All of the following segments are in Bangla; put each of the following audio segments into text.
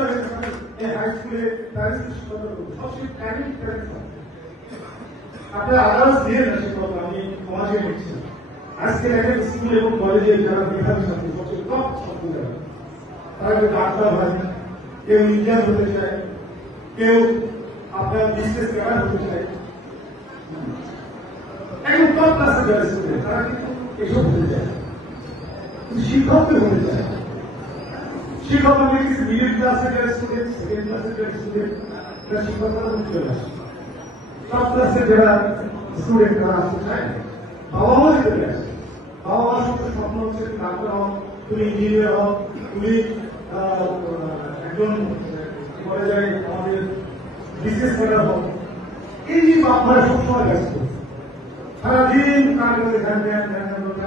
হাই স্কুলে আপনার আদার্স দিয়ে না শিক্ষক আমি সমাজে দেখছি আজকে একটা স্কুল এবং কলেজে যারা মেধাবী ছাত্র সবচেয়ে টপ ছাত্র যারা তারা কেউ ডাক্তার হয়, কেউ ইঞ্জিনিয়ার হতে চায়, কেউ আপনার বিজনেস ক্যাডার হতে চায়, একদম টপ ক্লাসে যারা স্টুডেন্ট তারা কিন্তু এসব হতে চায়, কিন্তু শিক্ষককে হতে চায়। শিক্ষক মানে কিছু মিডিল ক্লাসের যারা স্টুডেন্ট, সেকেন্ড ক্লাসের যারা স্টুডেন্ট, তারা শিক্ষকরা চলে আসে। টপ ক্লাসের যারা স্টুডেন্ট তারা আসতে চায়, বাবা মাও চলে আসে। বাবা মার সঙ্গে স্বপ্ন হচ্ছে ডাক্তার হও, তুমি ইঞ্জিনিয়ার হও, তুমি একজন বলা যায় আমাদের বিজনেস ক্যাডার হও। এই যে বাপমারা সবসময় ব্যস্ত, সারাদিন কাজ করে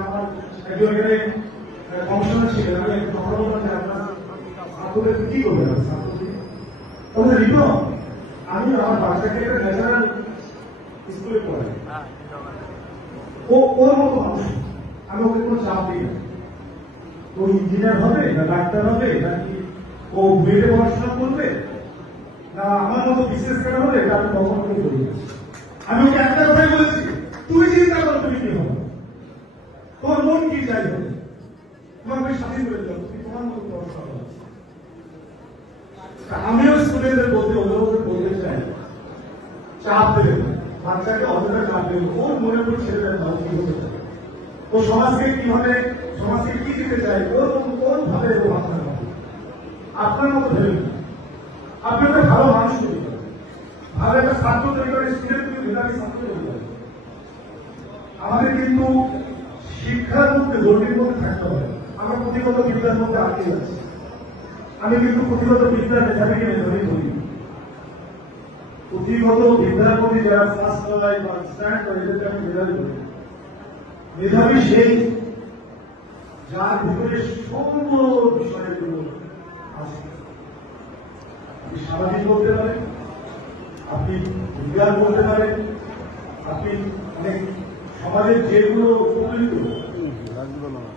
আমার একজন এখানে কমিশনার ছিলেন, আমি একটু কথা বললাম যে আপনার ছাত্রদের কি করবেন তবে রিপন আমি আমার বাচ্চাকে একটা ন্যাচারাল স্কুলে পড়াই, ওর মতো মানুষ, আমি ওকে কোনো চাপ দিই না। ও ইঞ্জিনিয়ার হবে না ডাক্তার হবে নাকি ও বিএডে পড়াশোনা করবে না আমার মতো বিশেষ করে হবে, এটা আমি কখন করে বলি। আমি ওকে একটা কথাই বলেছি, তুই চিন্তা কর তুমি কি হবে, তোর মন কি চাই হবে, তোমাকে স্বাধীন করে দিলাম, তুমি তোমার মতো পড়াশোনা করো। আমিও স্টুডেন্টদের বলতে অভিভাবকদের বলতে চাই, চাপ দেবেন বাচ্চাকে, অতটা চাপ দেবেন, ওর মনে করে ছেলেদের ভালো কি হতে চায়, ও সমাজকে কিভাবে সমাজকে কি দিতে চায়, ওর কোন ভাবে ও ভাবনা করে আপনার মতো ভেবেন। আপনি একটা ভালো মানুষ তৈরি করেন, ভালো একটা ছাত্র তৈরি করে, স্টুডেন্ট তুমি মেধাবী ছাত্র তৈরি করেন। আমাদের কিন্তু শিক্ষার মধ্যে গণ্ডির মধ্যে থাকতে হবে। আমরা পুঁথিগত বিদ্যার মধ্যে আটকে যাচ্ছি। আমি কিন্তু পুঁথিগত বিদ্যার মেধাবীকে মেধাবী করি, পুঁথিগত বিদ্যার মধ্যে যারা ফার্স্ট হয় বা স্ট্যান্ড করে এদেরকে আমি মেধাবী করি। মেধাবী সেই যার ভিতরে সুন্দর বিষয়গুলো আছে। আপনি সামাজিক বলতে পারেন, আপনি বিজ্ঞান বলতে পারেন, আপনি অনেক সমাজের যেগুলো উপকৃত,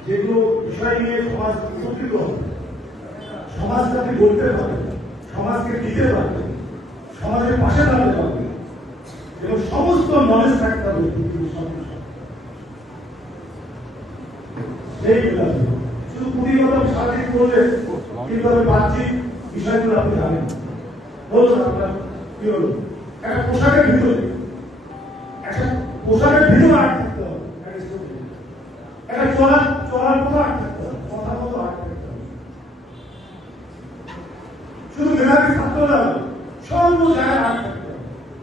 যেগুলো বিষয় নিয়ে সমাজ উপকৃত হবে, সমাজকে আপনি বলতে পারবেন, সমাজকে দিতে পারবেন, সমাজের পাশে দাঁড়াতে পারবেন, এবং সমস্ত নলেজ থাকতে হবে পৃথিবীর সঙ্গে। সেইগুলো শুধু পুঁথিগত সারাদিন করলে কিভাবে বাহ্যিক বিষয়গুলো আপনি জানেন। বলুন আপনার কি হলো, একটা পোশাকের ভিতরে আট থাকতে হবে, একটা চলার মতো আট থাকতে হবে, কথার মতো আট থাকতে হবে। শুধু মেধাবী ছাত্ররা সর্ব জায়গায় আট থাকতে হবে।